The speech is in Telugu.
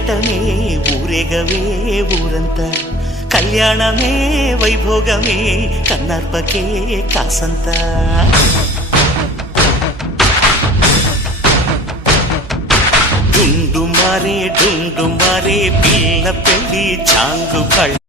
జంటనే ఊరేగవే ఊరంతా కళ్యాణమే వైభోగమే కన్నార్పకే కాసంతా డుండు మారే పిల్ల పెళ్ళి చాంగు